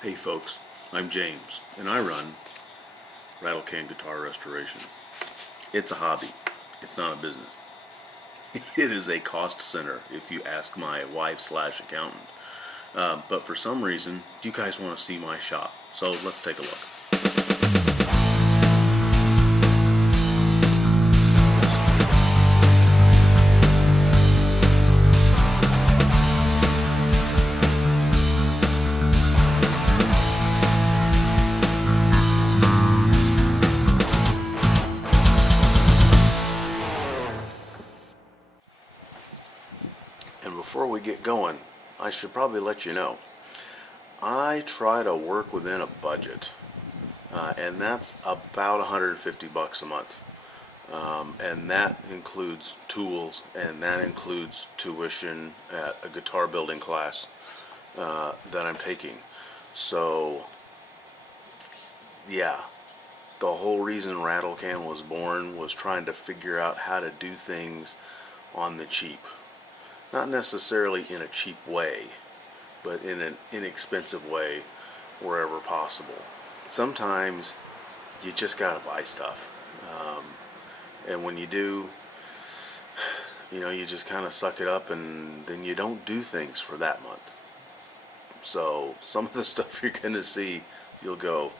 Hey folks, I'm James, and I run Rattlecan Guitar Restoration. It's a hobby. It's not a business. It is a cost center, if you ask my wife/accountant. But for some reason, you guys want to see my shop, so let's take a look. And before we get going, I should probably let you know, I try to work within a budget, and that's about $150 a month. And that includes tools, and that includes tuition at a guitar building class that I'm taking. So, yeah, the whole reason Rattlecan was born was trying to figure out how to do things on the cheap. Not necessarily in a cheap way, but in an inexpensive way wherever possible. Sometimes you just gotta buy stuff. And when you do, you just kind of suck it up, and then you don't do things for that month. So some of the stuff you're going to see, you'll go,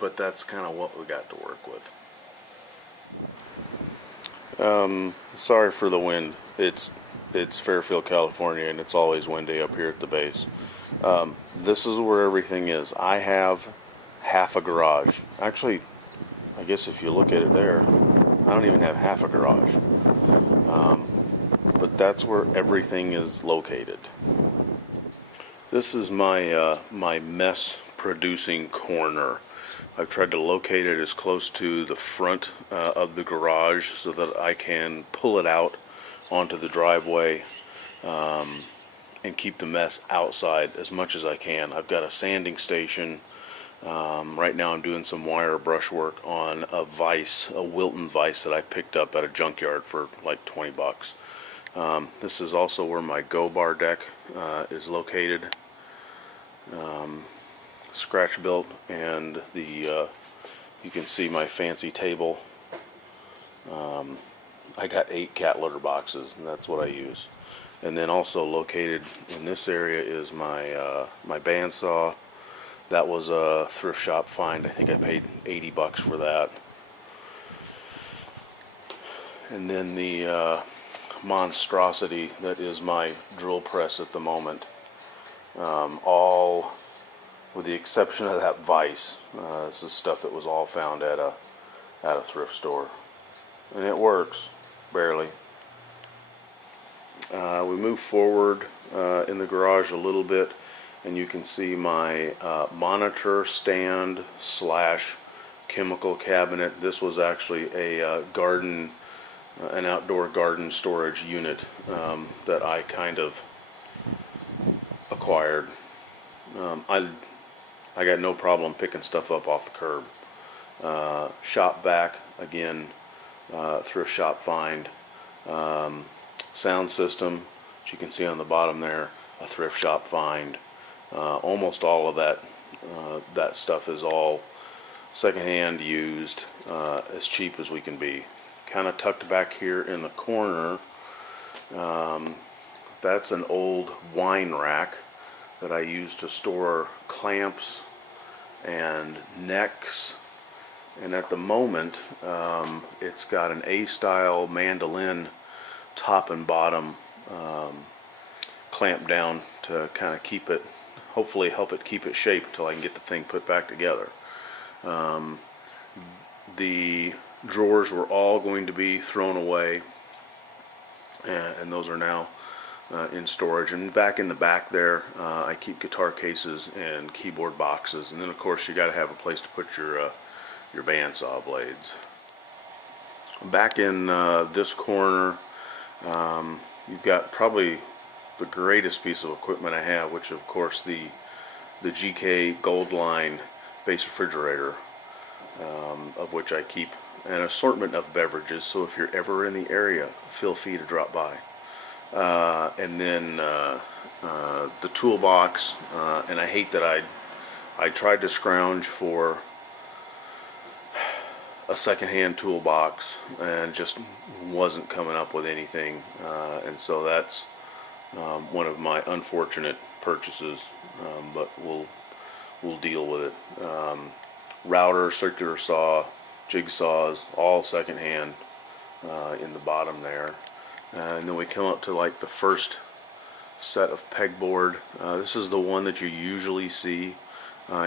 but that's kind of what we got to work with. Sorry for the wind. It's Fairfield, California, and it's always windy up here at the base. This is where everything is. I have half a garage. Actually, I guess if you look at it there, I don't even have half a garage. But that's where everything is located. This is my my mess producing corner. I've tried to locate it as close to the front of the garage so that I can pull it out onto the driveway and keep the mess outside as much as I can. I've got a sanding station. Right now I'm doing some wire brush work on a vise, a Wilton vise that I picked up at a junkyard for like 20 bucks. This is also where my Go Bar deck is located. Scratch built, and the you can see my fancy table. I got 8 cat litter boxes, and that's what I use. And then also located in this area is my my bandsaw. That was a thrift shop find. I think I paid 80 bucks for that. And then the monstrosity that is my drill press at the moment. All with the exception of that vise. This is stuff that was all found at a thrift store, and it works barely. We move forward in the garage a little bit, and you can see my monitor stand slash chemical cabinet. This was actually a garden, an outdoor garden storage unit that I kind of acquired. I got no problem picking stuff up off the curb. Shop vac, again, thrift shop find. Sound system, which you can see on the bottom there, a thrift shop find. Almost all of that stuff is all secondhand, used, as cheap as we can be. Kind of tucked back here in the corner, that's an old wine rack that I use to store clamps and necks, and at the moment it's got an A-style mandolin top and bottom clamp down to kind of keep it, hopefully help it keep its shape until I can get the thing put back together. The drawers were all going to be thrown away, and those are now in storage. And back in the back there, I keep guitar cases and keyboard boxes, and then of course you got to have a place to put your bandsaw blades. Back in this corner, you've got probably the greatest piece of equipment I have, which of course the GK Gold Line base refrigerator, of which I keep an assortment of beverages. So if you're ever in the area, feel free to drop by. and then the toolbox, and I hate that I tried to scrounge for a secondhand toolbox and just wasn't coming up with anything, and so that's one of my unfortunate purchases, but we'll deal with it. Router, circular saw, jigsaws, all secondhand in the bottom there, and then we come up to like the first set of pegboard. This is the one that you usually see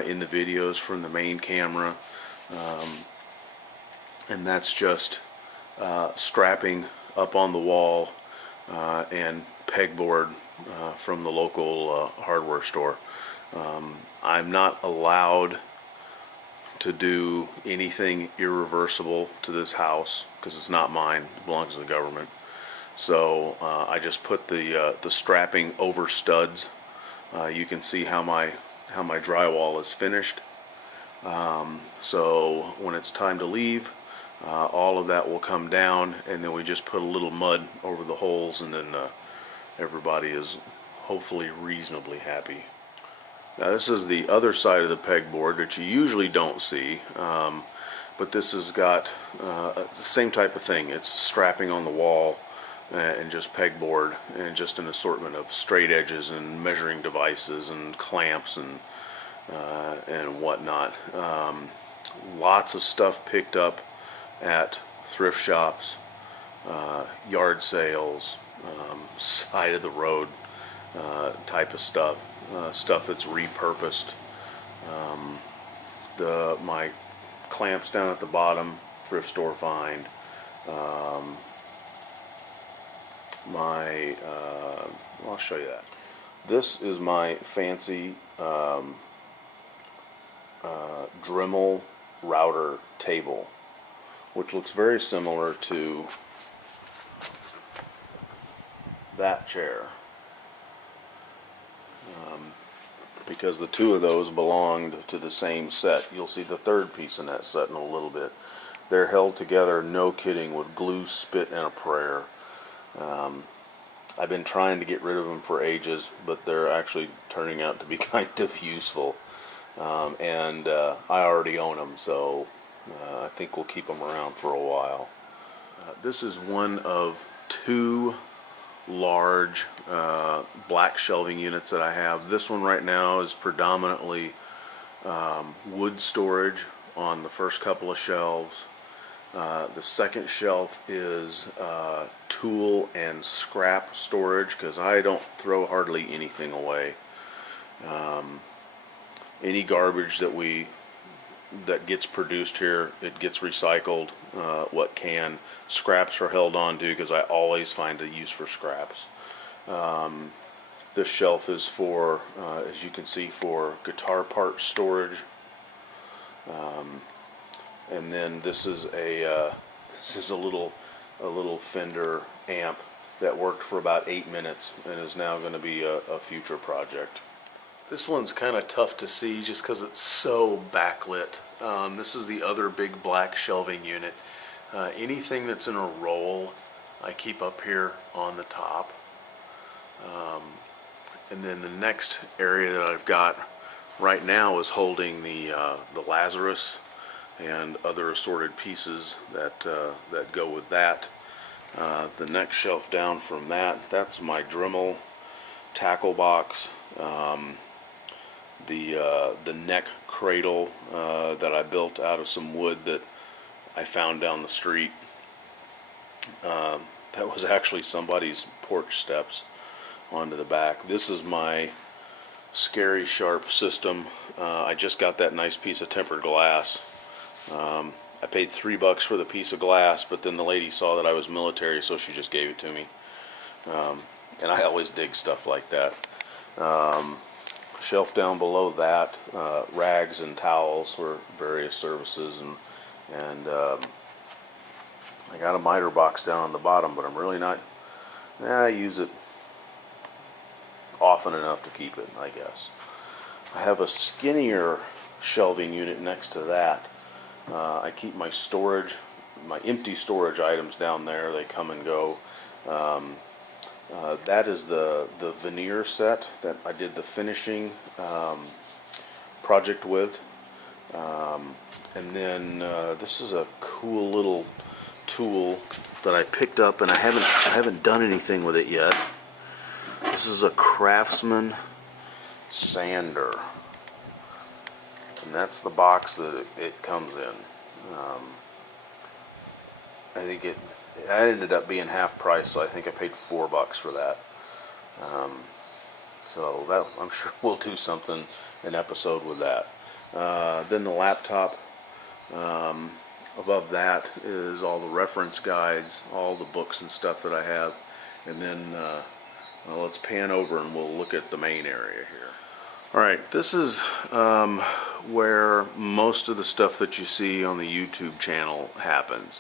in the videos from the main camera, and that's just strapping up on the wall and pegboard from the local hardware store. I'm not allowed to do anything irreversible to this house because it's not mine, it belongs to the government. So I just put the strapping over studs. You can see how my drywall is finished. So when it's time to leave, all of that will come down, and then we just put a little mud over the holes, and then everybody is hopefully reasonably happy. Now this is the other side of the pegboard that you usually don't see, but this has got the same type of thing. It's strapping on the wall and just pegboard and just an assortment of straight edges and measuring devices and clamps and whatnot. Lots of stuff picked up at thrift shops, yard sales, side of the road type of stuff, stuff that's repurposed. My clamps down at the bottom, thrift store find. I'll show you that. This is my fancy Dremel router table, which looks very similar to that chair, because the two of those belonged to the same set. You'll see the third piece in that set in a little bit. They're held together, no kidding, with glue, spit, and a prayer. I've been trying to get rid of them for ages, but they're actually turning out to be kind of useful, and I already own them, so I think we'll keep them around for a while. This is one of two large black shelving units that I have. This one right now is predominantly wood storage on the first couple of shelves. The second shelf is tool and scrap storage, because I don't throw hardly anything away. Any garbage that gets produced here, it gets recycled. What can, scraps are held on to, because I always find a use for scraps. This shelf is for, as you can see, for guitar part storage. And then this is a little Fender amp that worked for about 8 minutes and is now going to be a future project. This one's kind of tough to see just because it's so backlit. This is the other big black shelving unit. Anything that's in a roll I keep up here on the top. And then the next area that I've got right now is holding the Lazarus and other assorted pieces that go with that. The next shelf down from that's my Dremel tackle box. The neck cradle that I built out of some wood that I found down the street. That was actually somebody's porch steps onto the back. This is my Scary Sharp system. I just got that nice piece of tempered glass. I paid $3 for the piece of glass, but then the lady saw that I was military, so she just gave it to me. And I always dig stuff like that. Shelf down below that, rags and towels for various services, and I got a miter box down on the bottom, but I'm really not. I use it often enough to keep it, I guess. I have a skinnier shelving unit next to that. I keep my storage, my empty storage items down there. They come and go. That is the veneer set that I did the finishing project with. And then this is a cool little tool that I picked up, and I haven't done anything with it yet. This is a Craftsman sander, and that's the box that it comes in. I think it ended up being half price, so I think I paid $4 for that. So that, I'm sure we'll do an episode with that. Then the laptop. Above that is all the reference guides, all the books and stuff that I have. And then let's pan over and we'll look at the main area here. Alright, this is where most of the stuff that you see on the YouTube channel happens.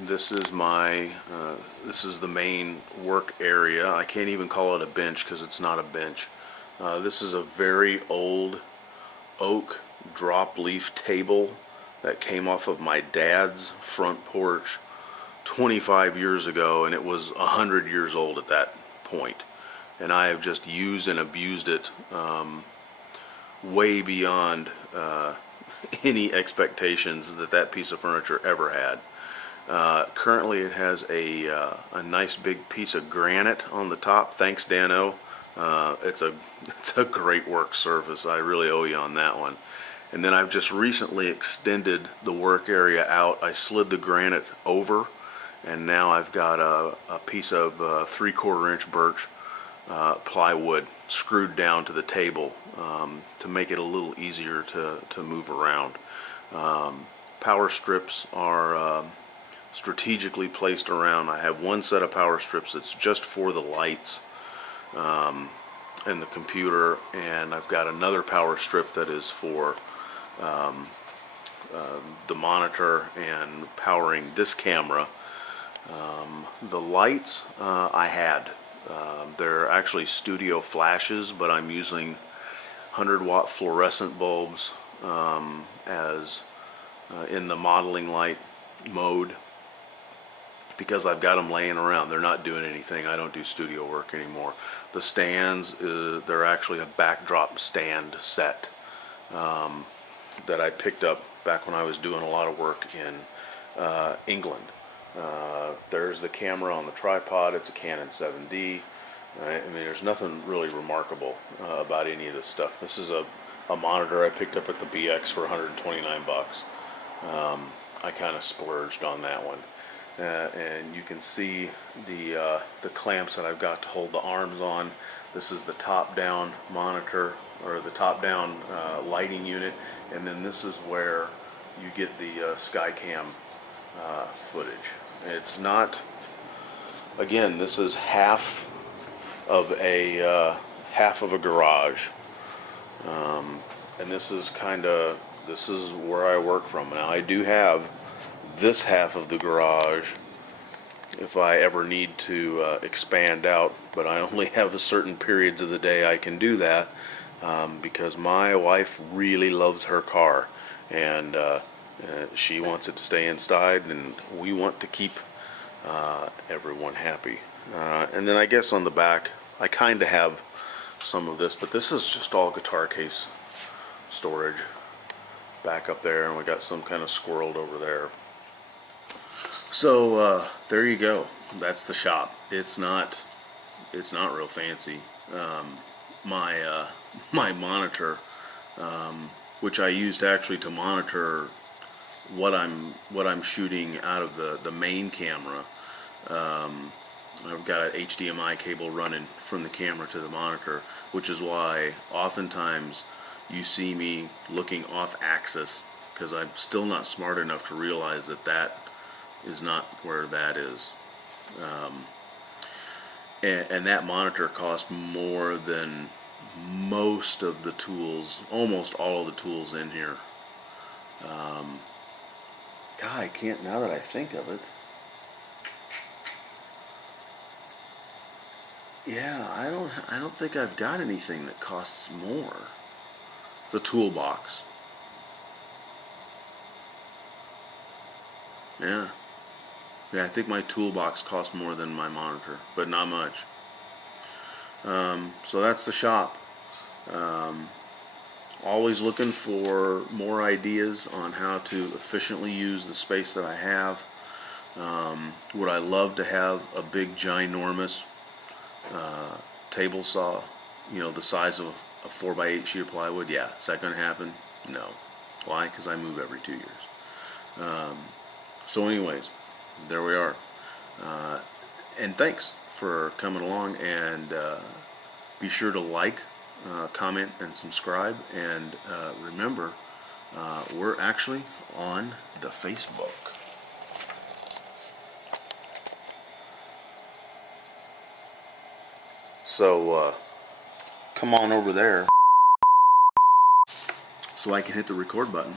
This is the main work area. I can't even call it a bench because it's not a bench. This is a very old oak drop leaf table that came off of my dad's front porch 25 years ago, and it was 100 years old at that point. And I have just used and abused it way beyond any expectations that piece of furniture ever had. Currently it has a nice big piece of granite on the top. Thanks, Dano. It's a great work surface. I really owe you on that one. And then I've just recently extended the work area out. I slid the granite over, and now I've got a piece of 3/4 inch birch plywood screwed down to the table to make it a little easier to move around. Power strips are strategically placed around. I have one set of power strips that's just for the lights and the computer, and I've got another power strip that is for the monitor and powering this camera. The lights I had. They're actually studio flashes, but I'm using 100-watt fluorescent bulbs as in the modeling light mode, because I've got them laying around. They're not doing anything. I don't do studio work anymore. The stands, they're actually a backdrop stand set that I picked up back when I was doing a lot of work in England. There's the camera on the tripod. It's a Canon 7D. I mean, there's nothing really remarkable about any of this stuff. This is a monitor I picked up at the BX for 129 bucks. I kind of splurged on that one. And you can see the clamps that I've got to hold the arms on. This is the top-down monitor, or the top-down lighting unit, and then this is where you get the Skycam footage. It's not, again, this is half of a garage, and this is where I work from. Now I do have this half of the garage if I ever need to expand out, but I only have a certain periods of the day I can do that because my wife really loves her car, and she wants it to stay inside, and we want to keep everyone happy. And then I guess on the back I kind of have some of this, but this is just all guitar case storage back up there, and we got some kind of squirreled over there. So there you go. That's the shop. It's not real fancy. My monitor, which I used actually to monitor what I'm shooting out of the main camera. I've got an HDMI cable running from the camera to the monitor, which is why oftentimes you see me looking off axis, because I'm still not smart enough to realize that is not where that is. And that monitor cost more than most of the tools, almost all of the tools in here. God, I can't, now that I think of it. Yeah, I don't think I've got anything that costs more. The toolbox. Yeah. Yeah, I think my toolbox cost more than my monitor, but not much. So that's the shop. Always looking for more ideas on how to efficiently use the space that I have. Would I love to have a big ginormous table saw, you know, the size of a 4x8 sheet of plywood? Yeah. Is that going to happen? No. Why? Because I move every 2 years. So anyways, there we are. And thanks for coming along, and be sure to like, comment, and subscribe. And remember, we're actually on the Facebook. So come on over there so I can hit the record button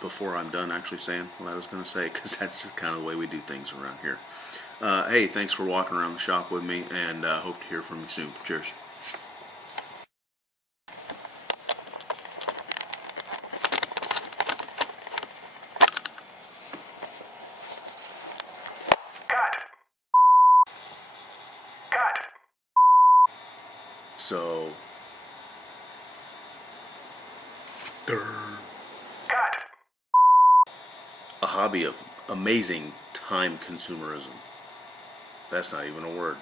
before I'm done actually saying what I was going to say, because that's just kind of the way we do things around here. Hey, thanks for walking around the shop with me, and hope to hear from you soon. Cheers. So, a hobby of amazing time consumerism. That's not even a word.